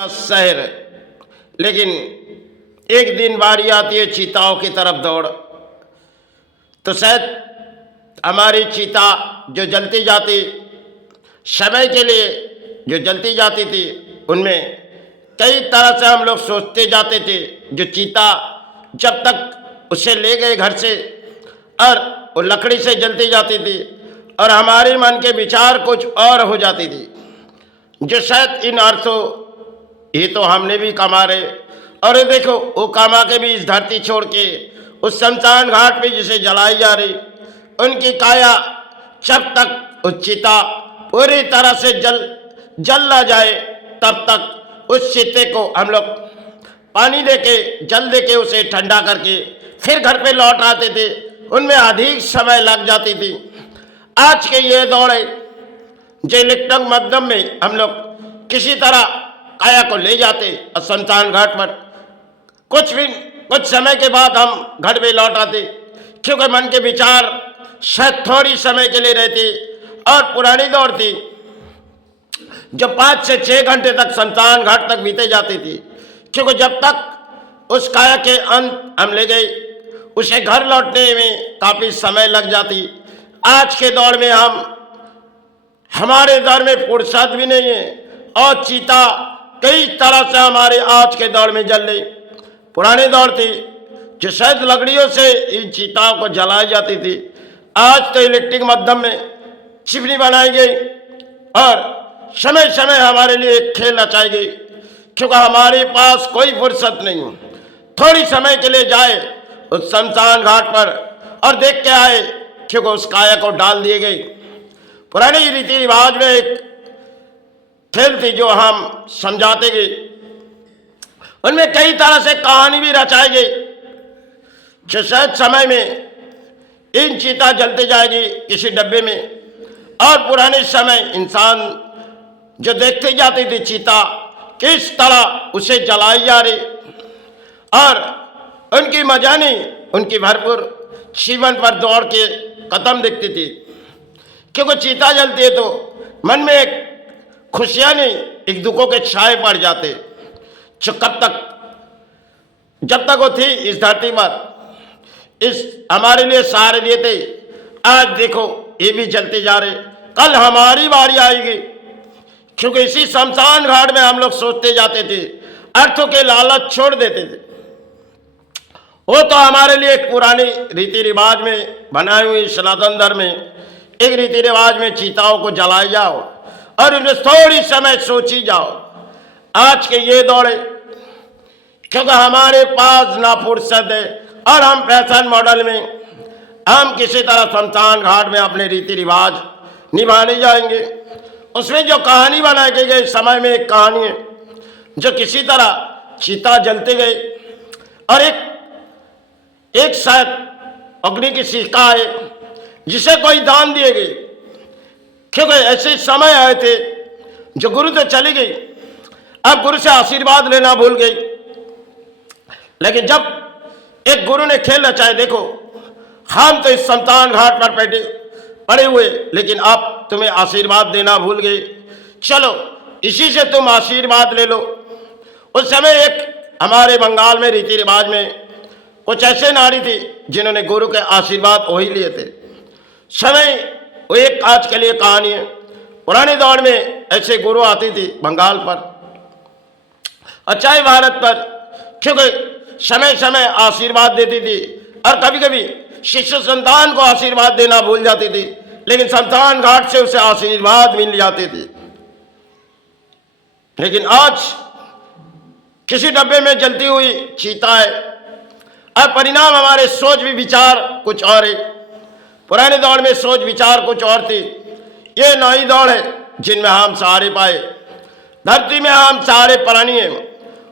शहर। लेकिन एक दिन बारी आती है चीताओं की तरफ दौड़, तो शायद हमारी चीता जो जलती जाती समय के लिए जो जलती जाती थी, उनमें कई तरह से हम लोग सोचते जाते थे। जो चीता जब तक उसे ले गए घर से और वो लकड़ी से जलती जाती थी और हमारे मन के विचार कुछ और हो जाती थी, जो शायद इन अर्थों ये तो हमने भी कमा रहे और ये देखो वो कमा के भी इस धरती छोड़ के उस शमशान घाट पे जिसे जलाई जा रही, उनकी काया जब तक उस चिता पूरी तरह से जल ना जाए तब तक उस चिते को हम लोग पानी देके जल देके उसे ठंडा करके फिर घर पे लौट आते थे। उनमें अधिक समय लग जाती थी। आज के ये दौड़े जो इलेक्ट्रॉनिक माध्यम में हम लोग किसी तरह काया को ले जाते और शमशान घाट पर कुछ समय के बाद हम घर में लौट आते, क्योंकि मन के विचार शायद थोड़ी समय के लिए रहते। और पुरानी दौड़ थी जो 5 से 6 घंटे तक शमशान घाट तक बीते जाती थी, क्योंकि जब तक उस काया के अंत हम ले गए उसे घर लौटने में काफ़ी समय लग जाती। आज के दौर में हमारे दौर में फुर्सत भी नहीं है और चीता कई तरह से हमारे आज के दौर में जल रही। पुरानी दौर थी जो शायद लकड़ियों से इन चीताओं को जलाई जाती थी, आज तो इलेक्ट्रिक माध्यम में चिमनी बनाई गई और समय समय हमारे लिए एक खेल रचाई गई, क्योंकि हमारे पास कोई फुर्सत नहीं। थोड़ी समय के लिए जाए उस शमशान घाट पर और देख के आए, क्योंकि उस काया को डाल दिए गई। पुराने रीति रिवाज में एक खेल थी जो हम समझाते गए, उनमें कई तरह से कहानी भी रचाई गई, जो शायद समय में इन चीता जलते जाएगी किसी डब्बे में। और पुराने समय इंसान जो देखते जाते थे चीता किस तरह उसे जलाई जा रही, और उनकी मजानी उनकी भरपूर जीवन पर दौड़ के कदम दिखती थी, क्योंकि चीता जलती है तो मन में एक खुशियाँ नहीं एक दुखों के छाए पड़ जाते, जो जब तक वो थी इस धरती पर इस हमारे लिए सहारे दिए थे। आज देखो ये भी जलते जा रहे, कल हमारी बारी आएगी, क्योंकि इसी शमशान घाट में हम लोग सोचते जाते थे, अर्थों के लालच छोड़ देते थे। वो तो हमारे लिए एक पुरानी रीति रिवाज में बनाई हुई सनातन धर्म में एक रीति रिवाज में चीताओं को जलाए जाओ और उन्हें थोड़ी समय सोची जाओ। आज के ये दौड़े, क्योंकि हमारे पास ना फुर्सत है और हम फैशन मॉडल में हम किसी तरह शमशान घाट में अपने रीति रिवाज निभाने जाएंगे। उसमें जो कहानी बनाई गई समय में एक कहानी है जो किसी तरह चीता जलते गए और एक शायद अग्नि की शिखा है जिसे कोई दान दिए गए, क्योंकि ऐसे समय आए थे जो गुरु तो चली गई, अब गुरु से आशीर्वाद लेना भूल गई। लेकिन जब एक गुरु ने खेल रचाए, देखो हम तो इस शमशान घाट पर बैठे पड़े हुए, लेकिन अब तुम्हें आशीर्वाद देना भूल गए, चलो इसी से तुम आशीर्वाद ले लो। उस समय एक हमारे बंगाल में रीति रिवाज में कुछ ऐसे नारी थी जिन्होंने गुरु के आशीर्वाद वही लिए थे। समय वो एक आज के लिए कहानी है। पुराने दौर में ऐसे गुरु आती थी बंगाल पर और चाहे भारत पर, क्योंकि समय समय आशीर्वाद देती थी और कभी कभी शिष्य संतान को आशीर्वाद देना भूल जाती थी, लेकिन शमशान घाट से उसे आशीर्वाद मिल जाते थे। लेकिन आज किसी डब्बे में जलती हुई चीता है और परिणाम हमारे सोच भी विचार कुछ और है। पुराने दौर में सोच विचार कुछ और थी, ये नई दौड़ है जिनमें हम सहारे पाए। धरती में हम सारे प्राणी हैं,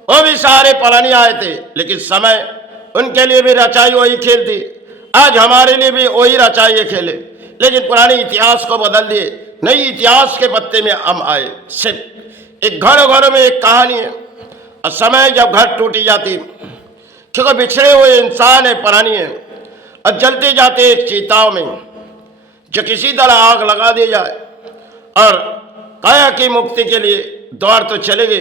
वो भी सारे प्राणी आए थे, लेकिन समय उनके लिए भी रचाई वही खेल थी, आज हमारे लिए भी वही रचाई ये खेले, लेकिन पुराने इतिहास को बदल दिए, नई इतिहास के पत्ते में हम आए। सिर्फ एक घरों में एक कहानी है और समय जब घर टूटी जाती, क्योंकि बिछड़े हुए इंसान है प्राणी है और जलते जाते एक चीताओं में जो किसी तरह आग लगा दी जाए और काया की मुक्ति के लिए दौड़ तो चले गए,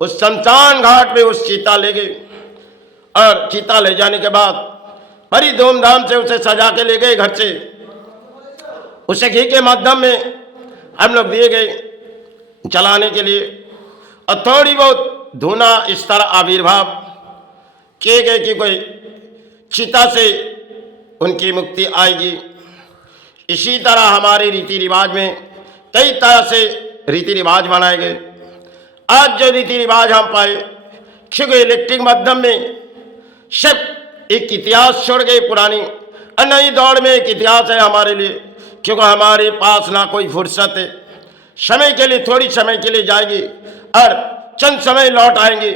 उस शमशान घाट पे उस चीता ले गए और चीता ले जाने के बाद बड़ी धूमधाम से उसे सजा के ले गए घर से। उसे घी के माध्यम में हम लोग दिए गए जलाने के लिए और थोड़ी बहुत धुना इस तरह आविर्भाव किए गए कि कोई चिता से उनकी मुक्ति आएगी। इसी तरह हमारे रीति रिवाज में कई तरह से रीति रिवाज बनाए गए। आज जो रीति रिवाज हम पाए क्योंकि इलेक्ट्रिक माध्यम में सब एक इतिहास छोड़ गए पुरानी और नई दौड़ में एक इतिहास है हमारे लिए, क्योंकि हमारे पास ना कोई फुर्सत है। समय के लिए थोड़ी समय के लिए जाएंगे और चंद समय लौट आएंगे,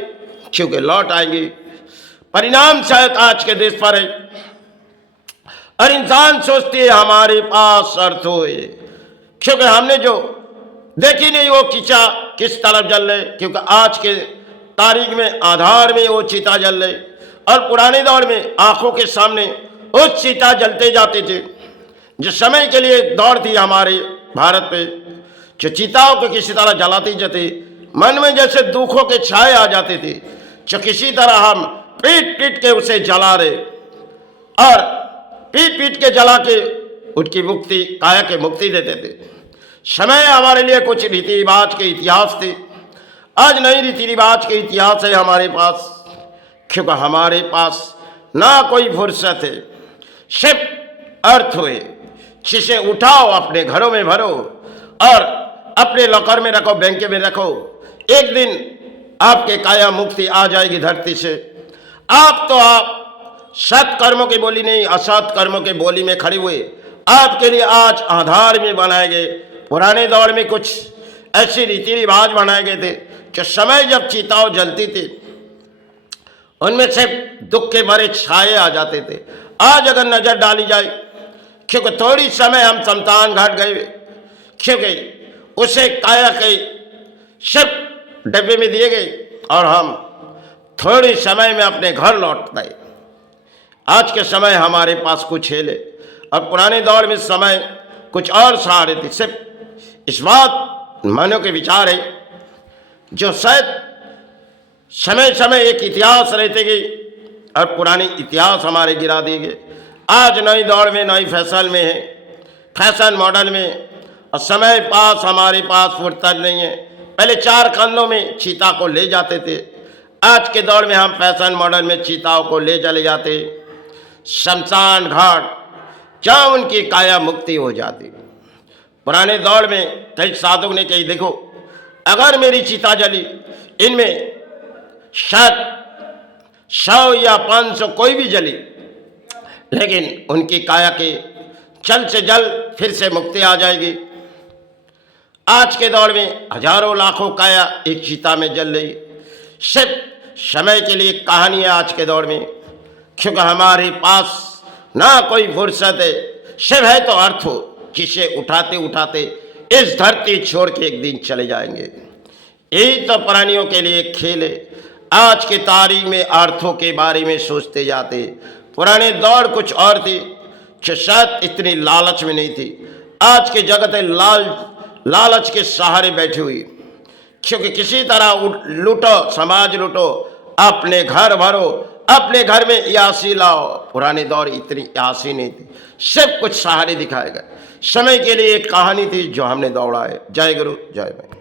क्योंकि लौट आएंगे परिणाम शायद आज के देश पर है। और इंसान सोचती है हमारे पास अर्थ हो, क्योंकि हमने जो देखी नहीं वो चीता किस तरफ जल रहे, क्योंकि आज के तारीख में आधार में वो चीता जल रहे और पुराने दौर में आंखों के सामने वो चीता जलते जाते थे। जो समय के लिए दौड़ थी हमारे भारत पे, जो चीताओं को किसी तरह जलाते जाते, मन में जैसे दुखों के छाए आ जाते थे, जो किसी तरह हम पीट पीट के उसे जला रहे और पीट पीट के जला के उनकी मुक्ति काया के मुक्ति देते थे। समय हमारे लिए कुछ रीति रिवाज के इतिहास थे, आज नई रीति रिवाज के इतिहास है हमारे पास, क्योंकि हमारे पास ना कोई फुर्सत है। सिर्फ अर्थ हुए जिसे उठाओ अपने घरों में भरो और अपने लॉकर में रखो, बैंक में रखो, एक दिन आपके काया मुक्ति आ जाएगी धरती से। आप सत कर्मों की बोली नहीं असत कर्मों की बोली में खड़े हुए आपके लिए आज आधार में बनाए गए। पुराने दौर में कुछ ऐसे रीति रिवाज बनाए गए थे कि समय जब चिताओं जलती थी उनमें से दुख के भरे छाए आ जाते थे। आज अगर नजर डाली जाए, क्योंकि थोड़ी समय हम शमशान घाट गए, क्योंकि उसे काया के सब डब्बे में दिए गए और हम थोड़े समय में अपने घर लौट गए। आज के समय हमारे पास कुछ है ले और पुराने दौर में समय कुछ और सहारे थे। सिर्फ इस बात मानव के विचार है जो शायद समय समय एक इतिहास रहते गए और पुरानी इतिहास हमारे गिरा दिए गए। आज नई दौड़ में नई फैशन में है, फैशन मॉडल में, और समय पास हमारे पास फुर्सत नहीं है। पहले 4 कंधों में चीता को ले जाते थे, आज के दौर में हम फैशन मॉडल में चीताओं को ले चले जाते शमशान घाट, जहाँ उनकी काया मुक्ति हो जाती। पुराने दौर में कई साधुओं ने कही देखो अगर मेरी चिता जली, इनमें शायद 100 या 500 कोई भी जली, लेकिन उनकी काया के जल्द से जल्द फिर से मुक्ति आ जाएगी। आज के दौर में हजारों लाखों काया एक चिता में जल रही। सिर्फ समय के लिए कहानी है आज के दौर में, क्योंकि हमारे पास ना कोई फुर्सत है। सिर्फ है तो अर्थ हो जिसे उठाते उठाते इस धरती छोड़ के एक दिन चले जाएंगे। यही तो प्राणियों के लिए खेल है। आज की तारीख में अर्थों के बारे में सोचते जाते। पुराने दौर कुछ और थी जो शायद इतनी लालच में नहीं थी। आज की जगत है लालच के सहारे बैठी हुई, क्योंकि किसी तरह लूटो, समाज लूटो, अपने घर भरो, अपने घर में यासी लाओ। पुराने दौर इतनी यासी नहीं थी, सिर्फ कुछ सहारे दिखाए गए। समय के लिए एक कहानी थी जो हमने दौड़ा है। जय गुरु जय भाई।